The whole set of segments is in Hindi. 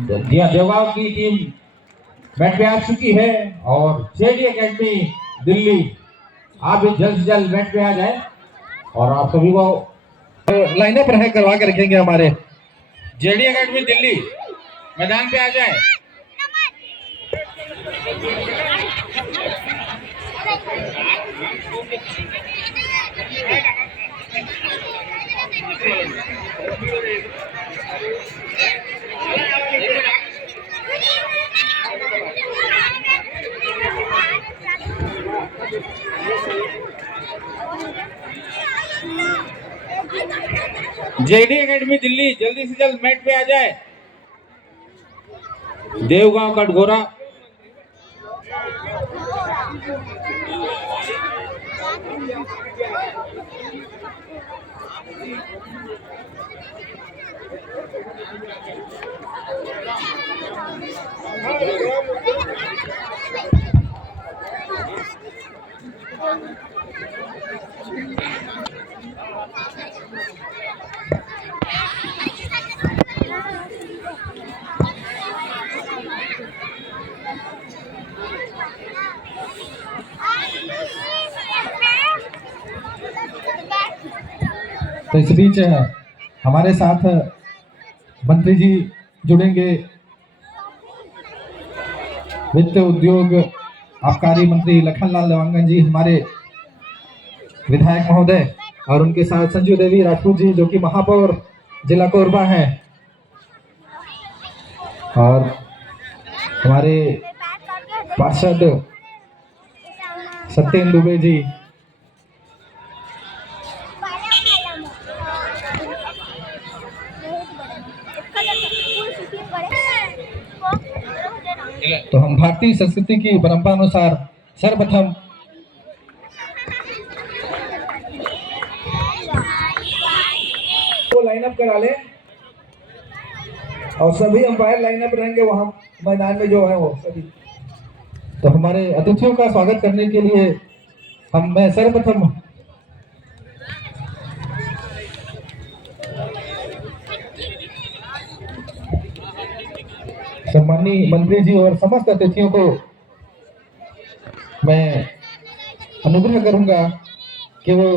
देवगांव की टीम मैच पे आ चुकी है और जेडी एकेडमी दिल्ली आप भी जल्द से जल्द मैच पे आ जाए और आप सभी को लाइनअप रहे करवा के रखेंगे। हमारे जेडी एकेडमी दिल्ली मैदान पे आ जाए। जेडी एकेडमी दिल्ली जल्दी से जल्द मैच पे आ जाए। देवगांव कटघोरा तो इस बीच हमारे साथ मंत्री जी जुड़ेंगे। वित्त उद्योग आबकारी मंत्री लखनलाल देवांगन जी हमारे विधायक महोदय और उनके साथ संजू देवी राजपूत जी जो कि महापौर जिला कोरबा हैं और हमारे पार्षद सत्येंद्र दुबे जी तो हम भारतीय संस्कृति की परंपरा अनुसार सर्वप्रथम तो लाइनअप करा ले और सभी अंपायर लाइनअप रहेंगे वहां मैदान में जो है वो सभी। तो हमारे अतिथियों का स्वागत करने के लिए मैं सर्वप्रथम सम्माननीय मंत्री जी और समस्त अतिथियों को मैं अनुग्रह करूंगा कि वो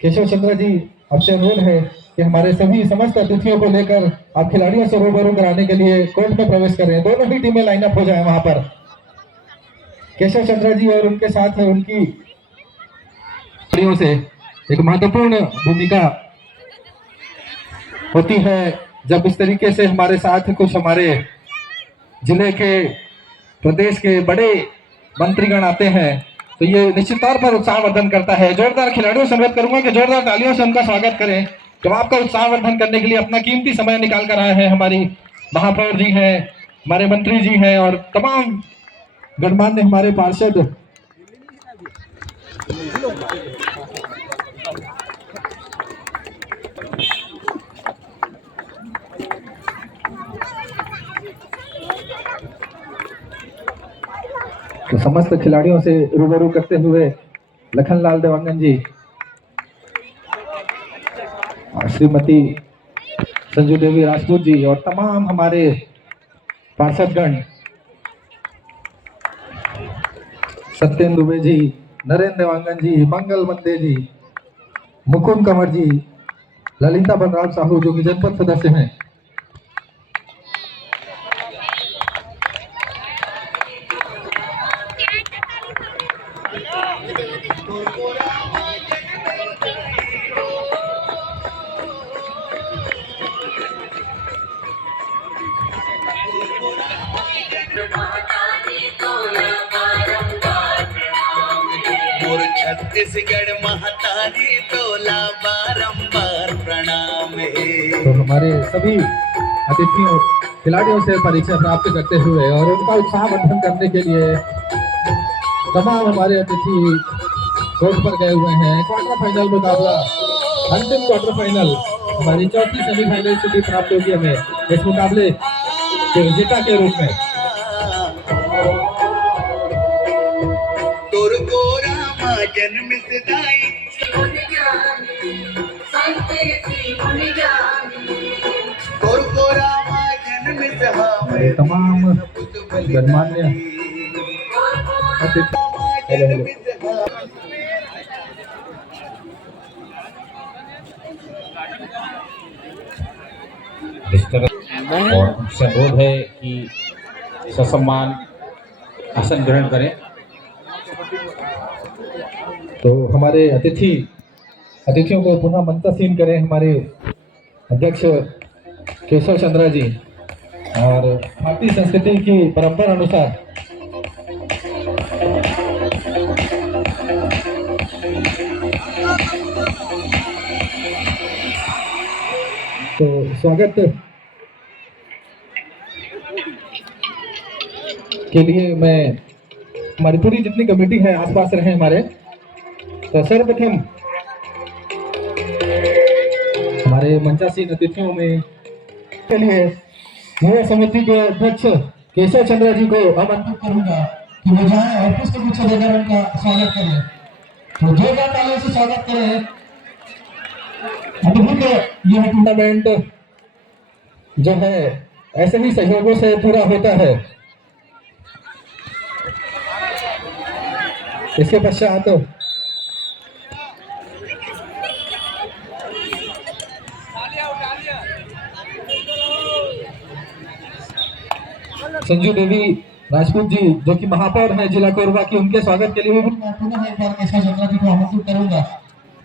केशव चंद्र जी आपसे अनुरोध है कि हमारे सभी समस्त अतिथियों को लेकर आप खिलाड़ियों से रूबरू कराने के लिए कोर्ट में प्रवेश करें। दोनों ही टीमें लाइनअप हो जाए वहां पर। केशव चंद्र जी और उनके साथ उनकी खिलाड़ियों से एक महत्वपूर्ण भूमिका होती है जब इस तरीके से हमारे साथ कुछ हमारे जिले के प्रदेश के बड़े मंत्रीगण आते हैं तो ये निश्चित तौर पर उत्साहवर्धन करता है। जोरदार खिलाड़ियों से अनुरोध करूंगा कि जोरदार तालियों से उनका स्वागत करें। तो आपका उत्साहवर्धन करने के लिए अपना कीमती समय निकाल कर आए हैं हमारी महापौर जी हैं, हमारे मंत्री जी हैं और तमाम गणमान्य हमारे पार्षद। तो समस्त खिलाड़ियों से रूबरू करते हुए लखनलाल देवांगन जी और श्रीमती संजू देवी राजपूत जी और तमाम हमारे पार्षदगण सत्येंद्र दुबे जी, नरेंद्र देवांगन जी, मंगल मंदे जी, मुकुंद कंवर जी, ललिता बनराव साहू जो कि जनपद सदस्य हैं। छत्तीसगढ़ महतारी तोला बारंबार प्रणाम है। तो हमारे सभी अतिथियों खिलाड़ियों से परिचय प्राप्त करते हुए और उनका उत्साहवर्धन करने के लिए तमाम हमारे अतिथि कोर्ट पर गए हुए हैं। क्वार्टर फाइनल मुकाबला, अंतिम क्वार्टर फाइनल, हमारी चौथी सेमीफाइनल सिटी प्राप्त होगी हमें इस मुकाबले के विजेता के रूप में। जन्म हमारे तमाम गणमान्य अतिथि। Hello hello. इस तरह और उनसे अनुरोध है कि ससम्मान आसन ग्रहण करें। तो हमारे अतिथियों को पुनः मंचासीन करें हमारे अध्यक्ष केशव चंद्रा जी। और भारतीय संस्कृति की परंपरा अनुसार तो स्वागत के लिए मैं हमारी पूरी जितनी कमेटी है आसपास रहे हमारे। तो सर्वप्रथम हमारे मंचासीन अतिथियों में के लिए युवा समिति के अध्यक्ष केशव चंद्रा जी को आमंत्रित करूंगा कि वो जाएं और पुष्प गुच्छ देकर उनका स्वागत करें। तो जोरदार तालियों से स्वागत करें। अद्भुत यह टूर्नामेंट जो है ऐसे ही सहयोगों से पूरा होता है। इसके पश्चात संजू देवी राजपूत जी जो कि महापौर हैं जिला कोरबा की, उनके स्वागत के लिए भी मैं पुनः एक बार केशव चंद्रा जी को आमंत्रित करूंगा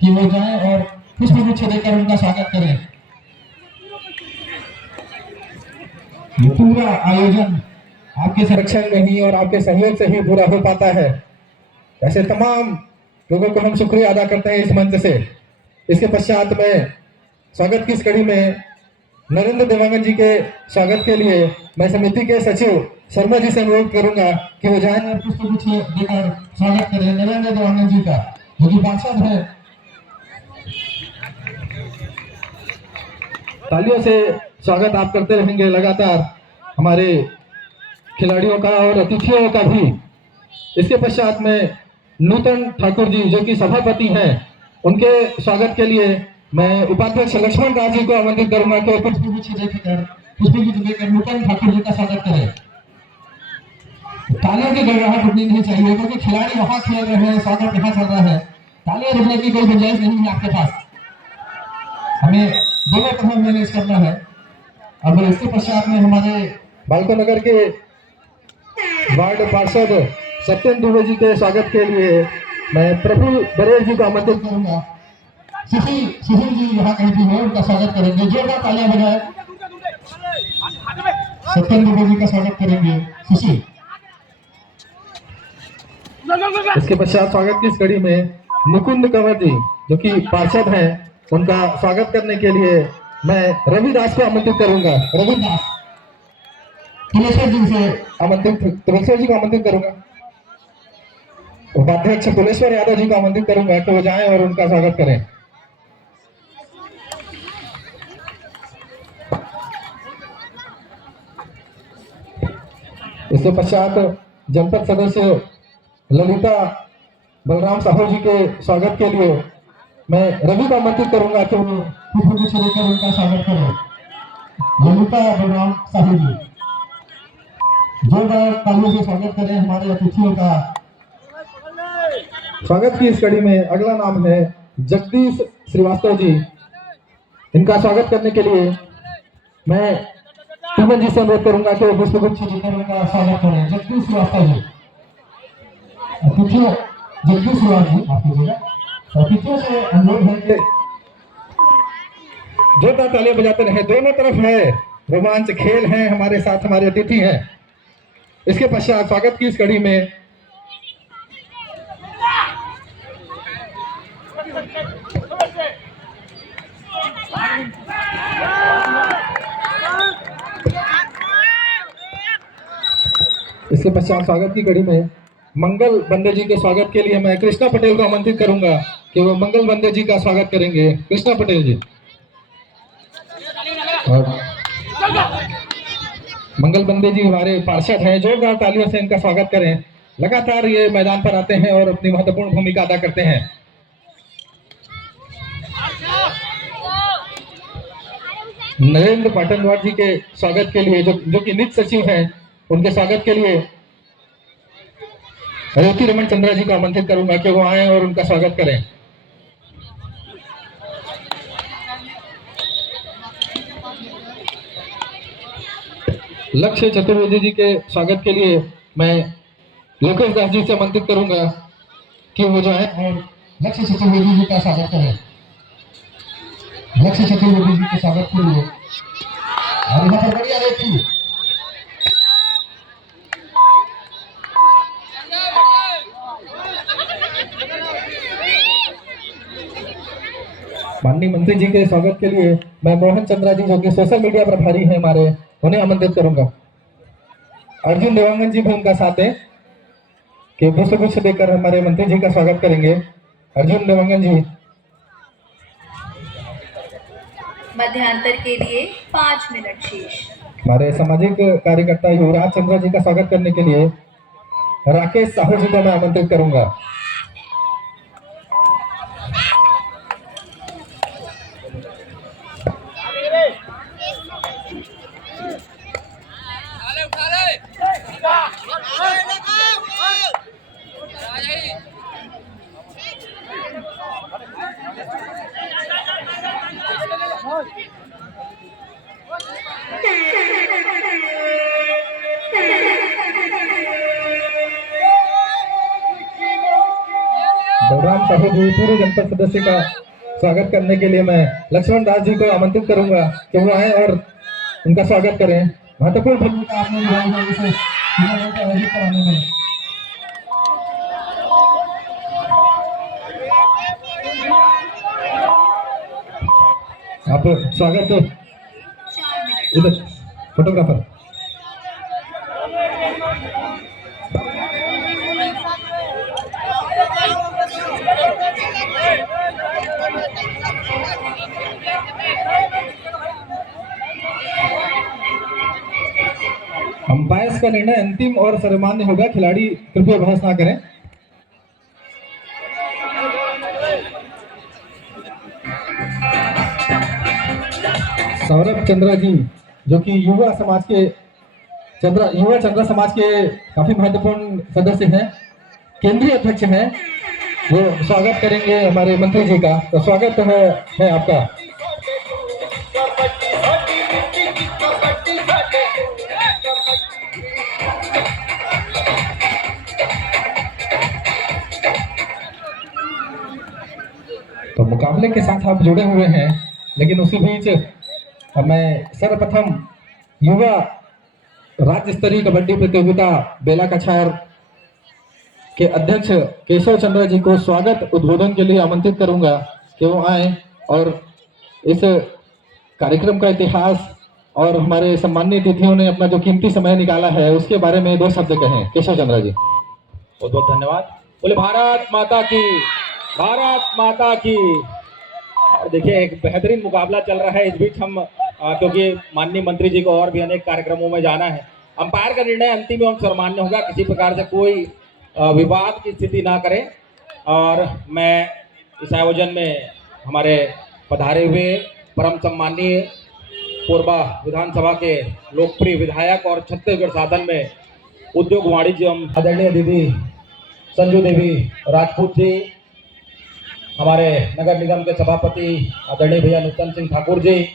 कि वो जाएं और पुष्प गुच्छ देकर उनका स्वागत करें। ये पूरा आयोजन आपके संरक्षण में ही और आपके सहयोग से ही पूरा हो पाता है। ऐसे तमाम लोगों को हम शुक्रिया अदा करते हैं इस मंच से। इसके पश्चात मैं स्वागत की इस कड़ी में नरेंद्र देवांगन जी के स्वागत के लिए मैं समिति के सचिव शर्मा जी से अनुरोध करूंगा कि वो जाएं और पुष्प गुच्छ देकर स्वागत करें नरेंद्र देवांगन जी का, जो कि पार्षद है। तालियों से स्वागत आप करते रहेंगे लगातार हमारे खिलाड़ियों का और अतिथियों का भी। इसके पश्चात में नूतन ठाकुर जी जो कि सभापति हैं, उनके स्वागत के लिए मैं उपाध्यक्ष लक्ष्मण दास जी को आमंत्रित करूंगा कि पुष्प गुच्छ देकर नूतन ठाकुर जी का स्वागत करें। तालियों की गड़गड़ाहट रुकनी नहीं चाहिए क्योंकि खिलाड़ी वहां खेल रहे हैं, स्वागत यहाँ चल रहा है। तालियां रुकने की कोई गुंजाइश नहीं है आपके पास। हमें दोनों तरफ मैनेज करना है। अब इसके पश्चात में हमारे बालको नगर के वार्ड पार्षद सत्येंद्र दुबे जी के स्वागत के लिए मैं प्रफुल्ल बरेल जी को आमंत्रित करूंगा। सुशील जी यहाँ कहीं भी है, उनका स्वागत करेंगे। जोरदार तालियां बजाएं। सत्येंद्र दुबे जी का स्वागत करेंगे सुशील। इसके पश्चात स्वागत की इस कड़ी में मुकुंद कंवर जी जो कि पार्षद हैं, उनका स्वागत करने के लिए मैं रविदास को आमंत्रित करूंगा। रविदास तुलेश्वर जी को आमंत्रित करूंगा। उपाध्यक्ष तुलेश्वर यादव जी को आमंत्रित करूंगा कि वो जाएं और उनका स्वागत करें। इसके पश्चात जनपद सदस्य ललिता बलराम साहू जी के स्वागत के लिए मैं रवि को आमंत्रित करूंगा कि वो पुष्प गुच्छ देकर उनका स्वागत करें। ललिता बलराम साहू जी, जोरदार तालियों से स्वागत करें हमारे अतिथियों का। स्वागत की इस कड़ी में अगला नाम है जगदीश श्रीवास्तव जी। इनका स्वागत करने के लिए मैं टीमन जी से अनुरोध करूंगा कि वो पुष्प गुच्छ देकर उनका स्वागत करें। जगदीश श्रीवास्तव जी, अतिथियों जगदीश श्रीवास्तव जी आप लीजिएगा। अतिथियों से अनुरोध है कि जोरदार तालियां बजाते रहे। दोनों तरफ है रोमांच, खेल है, हमारे साथ हमारे अतिथि हैं। इसके पश्चात स्वागत की इस कड़ी में स्वागत की कड़ी में मंगल बंदे जी के स्वागत के लिए मैं कृष्णा पटेल को आमंत्रित करूंगा कि वो मंगल बंदे जी का स्वागत करेंगे। कृष्णा पटेल जी और मंगल बंदे जी हमारे पार्षद हैं। जोरदार तालियों से इनका स्वागत करें। लगातार ये मैदान पर आते हैं और अपनी महत्वपूर्ण भूमिका अदा करते हैं। नरेंद्र पाटनवार जी के स्वागत के लिए जो कि नित्य सचिव हैं, उनके स्वागत के लिए रेवती रमन चंद्रा जी को आमंत्रित करूंगा कि वो आए और उनका स्वागत करें। लक्ष्य चतुर्वेदी जी के स्वागत के लिए मैं लोकेश दास जी से आमंत्रित करूंगा कि वो जो है और लक्ष्य चतुर्वेदी जी का स्वागत करें। लक्ष्य चतुर्वेदी जी के स्वागत के लिए और यहाँ पर बढ़िया देखिए माननीय मंत्री जी के स्वागत के लिए मैं मोहन चंद्रा जी जो कि सोशल मीडिया प्रभारी हैं हमारे, उन्हें आमंत्रित करूंगा। अर्जुन देवांगन जी भी उनका साथ दें कि पुष्पगुच्छ देकर हमारे मंत्री जी का स्वागत करेंगे। अर्जुन देवांगन जी। मध्यांतर के लिए 5 मिनट शेष। हमारे सामाजिक कार्यकर्ता युवराज चंद्रा जी का स्वागत करने के लिए राकेश साहू जी को मैं आमंत्रित करूंगा। बलराम साहू जी पूरे जनपद सदस्य का स्वागत करने के लिए मैं लक्ष्मण दास जी को आमंत्रित करूंगा कि वो आए और उनका स्वागत करें। महत्वपूर्ण भूमिका आपने निभाई है इसे आयोजित कराने में। आप स्वागत इधर फोटोग्राफर अंपायर्स का निर्णय अंतिम और सर्वमान्य होगा। खिलाड़ी कृपया बहस ना करें। सौरभ चंद्रा जी जो कि युवा चंद्रा समाज के काफी महत्वपूर्ण सदस्य हैं, केंद्रीय अध्यक्ष हैं, वो स्वागत करेंगे हमारे मंत्री जी का। तो स्वागत है आपका। तो मुकाबले के साथ आप जुड़े हुए हैं, लेकिन उसी बीच मैं सर्वप्रथम युवा राज्य स्तरीय कबड्डी प्रतियोगिता बेला कछार के अध्यक्ष केशव चंद्र जी को स्वागत उद्बोधन के लिए आमंत्रित करूंगा कि वो आए और इस कार्यक्रम का इतिहास और हमारे सम्मानित अतिथियों ने अपना जो कीमती समय निकाला है उसके बारे में 2 शब्द कहें। केशव चंद्र जी। बहुत बहुत धन्यवाद। बोले भारत माता की, भारत माता की। और देखिए एक बेहतरीन मुकाबला चल रहा है। इस बीच हम क्योंकि माननीय मंत्री जी को और भी अनेक कार्यक्रमों में जाना है, अंपायर का निर्णय अंतिम एवं सर्वमान्य होगा। किसी प्रकार से कोई विवाद की स्थिति ना करें। और मैं इस आयोजन में हमारे पधारे हुए परम सम्मानीय पूर्व विधानसभा के लोकप्रिय विधायक और छत्तीसगढ़ शासन में उद्योग वाणिज्य एवं आदरणीय दीदी संजू देवी राजपूत जी, हमारे नगर निगम के सभापति आदरणीय भैया नूतन सिंह ठाकुर जी,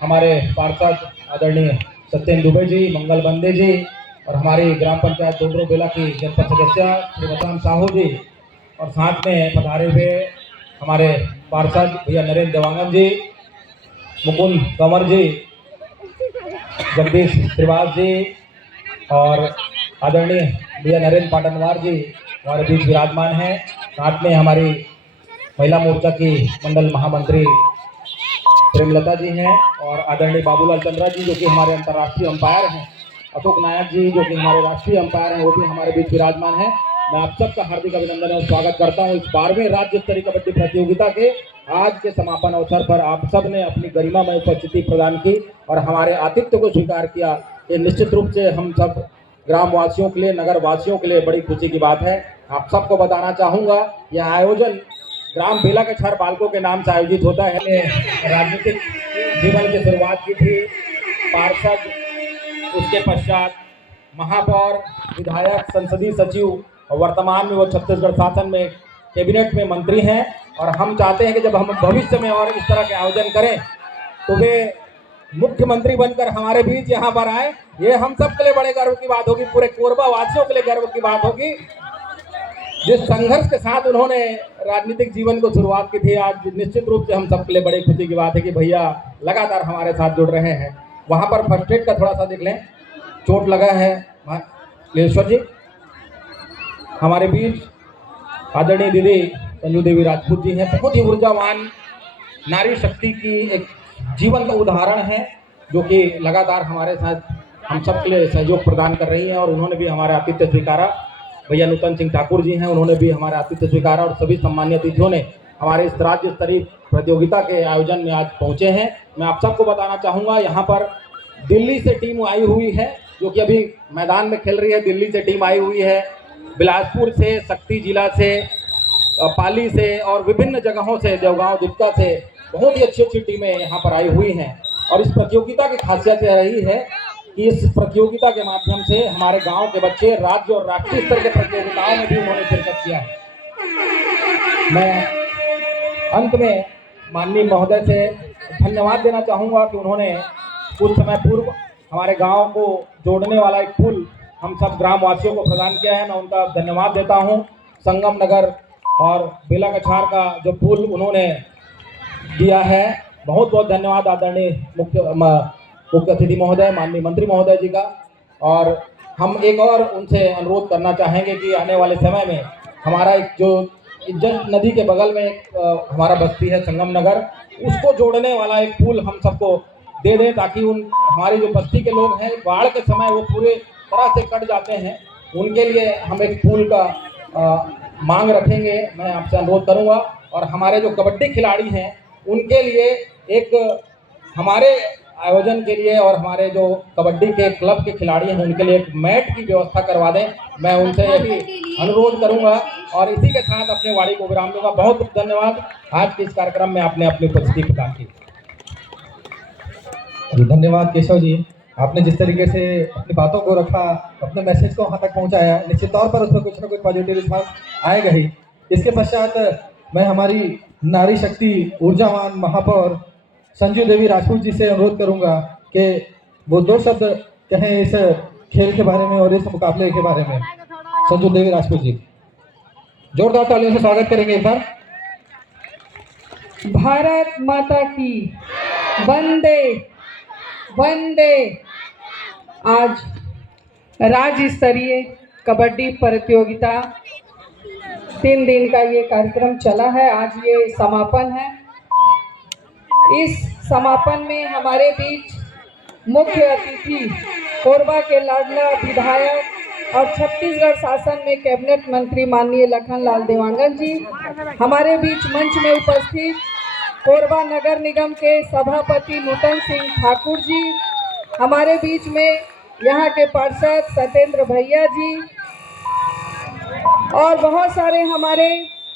हमारे पार्षद आदरणीय सत्येंद्र दुबे जी, मंगल बंदे जी, और हमारी ग्राम पंचायत डोडरो बेला की जनपद सदस्य श्रीमती साहू जी, और साथ में पधारे हुए हमारे पार्षद भैया नरेंद्र देवांगन जी, मुकुंद कंवर जी, जगदीश श्रीवास जी, और आदरणीय भैया नरेंद्र पाटनवार जी हमारे बीच विराजमान हैं। साथ में हमारी महिला मोर्चा की मंडल महामंत्री प्रेमलता जी हैं, और आदरणीय बाबूलाल चंद्रा जी जो कि हमारे अंतर्राष्ट्रीय अंपायर हैं, अशोक नायक जी जो कि हमारे राष्ट्रीय अंपायर हैं, वो भी हमारे बीच विराजमान हैं। मैं आप सबका हार्दिक अभिनंदन और स्वागत करता हूं। इस 12वें राज्य स्तरीय कबड्डी प्रतियोगिता के आज के समापन अवसर पर आप सब ने अपनी गरिमामय उपस्थिति प्रदान की और हमारे आतिथ्य को स्वीकार किया। ये निश्चित रूप से हम सब ग्रामवासियों के लिए, नगर वासियों के लिए बड़ी खुशी की बात है। आप सबको बताना चाहूँगा, यह आयोजन ग्राम बेला के छर बालकों के नाम से आयोजित होता है। राजनीतिक जीवन की शुरुआत की थी पार्षद, उसके पश्चात महापौर, विधायक, संसदीय सचिव और वर्तमान में वो छत्तीसगढ़ शासन में कैबिनेट में मंत्री हैं। और हम चाहते हैं कि जब हम भविष्य में और इस तरह के आयोजन करें तो वे मुख्यमंत्री बनकर हमारे बीच यहाँ पर आए। ये हम सब के लिए बड़े गर्व की बात होगी, पूरे कोरबा वासियों के लिए गर्व की बात होगी। जिस संघर्ष के साथ उन्होंने राजनीतिक जीवन को शुरुआत की थी, आज निश्चित रूप से हम सब के लिए बड़ी खुशी की बात है कि भैया लगातार हमारे साथ जुड़ रहे हैं। वहाँ पर फर्स्ट एड का थोड़ा सा देख लें, चोट लगा है लेश्वर जी। हमारे बीच आदरणीय दीदी संजू देवी राजपूत जी हैं, बहुत ही ऊर्जावान नारी शक्ति की एक जीवन का उदाहरण है, जो कि लगातार हमारे साथ हम सब के लिए सहयोग प्रदान कर रही हैं। और उन्होंने भी हमारा आतिथ्य स्वीकारा। भैया नूतन सिंह ठाकुर जी हैं, उन्होंने भी हमारा आतिथ्य स्वीकारा। और सभी सम्मानीय अतिथियों ने हमारे इस राज्य स्तरीय प्रतियोगिता के आयोजन में आज पहुँचे हैं। मैं आप सबको बताना चाहूँगा, यहाँ पर दिल्ली से टीम आई हुई है, जो कि अभी मैदान में खेल रही है। दिल्ली से टीम आई हुई है, बिलासपुर से, शक्ति जिला से, पाली से और विभिन्न जगहों से, देवगांव, दिपका से बहुत ही अच्छी अच्छी टीमें यहाँ पर आई हुई हैं। और इस प्रतियोगिता की खासियत यह रही है कि इस प्रतियोगिता के माध्यम से हमारे गांव के बच्चे राज्य और राष्ट्रीय स्तर के प्रतियोगिताओं में भी उन्होंने शिरकत किया है। मैं अंत में माननीय महोदय से धन्यवाद देना चाहूँगा कि उन्होंने कुछ समय पूर्व हमारे गांव को जोड़ने वाला एक पुल हम सब ग्रामवासियों को प्रदान किया है। मैं उनका धन्यवाद देता हूं। संगम नगर और बेला कछार का जो पुल उन्होंने दिया है, बहुत बहुत धन्यवाद आदरणीय मुख्य अतिथि महोदय, माननीय मंत्री महोदय जी का। और हम एक और उनसे अनुरोध करना चाहेंगे कि आने वाले समय में हमारा एक जो इज्जत नदी के बगल में एक हमारा बस्ती है संगम नगर, उसको जोड़ने वाला एक पुल हम सबको दे दें, ताकि उन हमारी जो बस्ती के लोग हैं बाढ़ के समय वो पूरे तरह से कट जाते हैं, उनके लिए हम एक पुल का मांग रखेंगे। मैं आपसे अनुरोध करूंगा। और हमारे जो कबड्डी खिलाड़ी हैं उनके लिए एक हमारे आयोजन के लिए और हमारे जो कबड्डी के क्लब के खिलाड़ी हैं उनके लिए एक मैट की व्यवस्था करवा दें, मैं उनसे यही अनुरोध करूंगा। और इसी के साथ अपने वाणी को विराम दूंगा। बहुत बहुत धन्यवाद। आज के इस कार्यक्रम में आपने अपनी उपस्थिति प्रदान की। धन्यवाद केशव जी, आपने जिस तरीके से अपनी बातों को रखा, अपने मैसेज को वहाँ तक पहुँचाया, निश्चित तौर पर उसमें कुछ ना कुछ पॉजिटिव रिस्पॉन्स आएगा ही। इसके पश्चात मैं हमारी नारी शक्ति ऊर्जावान महापौर संजू देवी राजपूत जी से अनुरोध करूंगा कि वो दो शब्द कहें इस खेल के बारे में और इस मुकाबले के बारे में। संजू देवी राजपूत जी, जोरदार तालियों से स्वागत करेंगे एक बार। भारत माता की वंदे वंदे। आज राज्य स्तरीय कबड्डी प्रतियोगिता 3 दिन का ये कार्यक्रम चला है, आज ये समापन है। इस समापन में हमारे बीच मुख्य अतिथि कोरबा के लाडला विधायक और छत्तीसगढ़ शासन में कैबिनेट मंत्री माननीय लखनलाल देवांगन जी, हमारे बीच मंच में उपस्थित कोरबा नगर निगम के सभापति नूतन सिंह ठाकुर जी, हमारे बीच में यहाँ के पार्षद सत्येंद्र भैया जी और बहुत सारे हमारे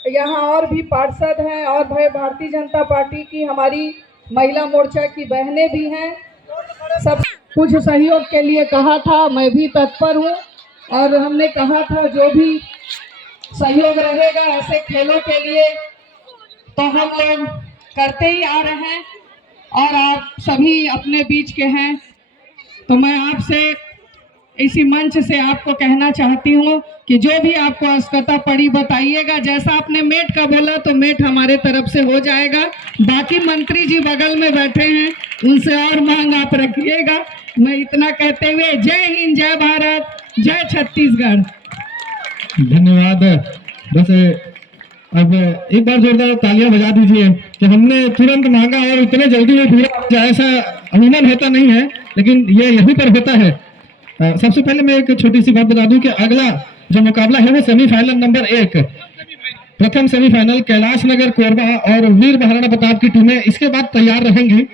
यहाँ और भी पार्षद हैं और भारतीय जनता पार्टी की हमारी महिला मोर्चा की बहनें भी हैं। सब कुछ सहयोग के लिए कहा था, मैं भी तत्पर हूँ। और हमने कहा था जो भी सहयोग रहेगा ऐसे खेलों के लिए तो हम लोग करते ही आ रहे हैं। और आप सभी अपने बीच के हैं, तो मैं आपसे इसी मंच से आपको कहना चाहती हूँ कि जो भी आपको आवश्यकता पड़ी बताइएगा। जैसा आपने मेट का बोला तो मेट हमारे तरफ से हो जाएगा। बाकी मंत्री जी बगल में बैठे हैं, उनसे और मांग आप रखिएगा। मैं इतना कहते हुए जय हिंद, जय भारत, जय छत्तीसगढ़। धन्यवाद। वैसे अब एक बार जोरदार तालियां बजा दीजिए कि हमने तुरंत मांगा और इतने जल्दी ये पूरा ऐसा अमूमन होता नहीं है, लेकिन ये यहीं पर होता है। सबसे पहले मैं एक छोटी सी बात बता दूं कि अगला जो मुकाबला है वो सेमीफाइनल नंबर 1, प्रथम सेमीफाइनल कैलाश नगर कोरबा और वीर महाराणा प्रताप की टीमें इसके बाद तैयार रहेंगी।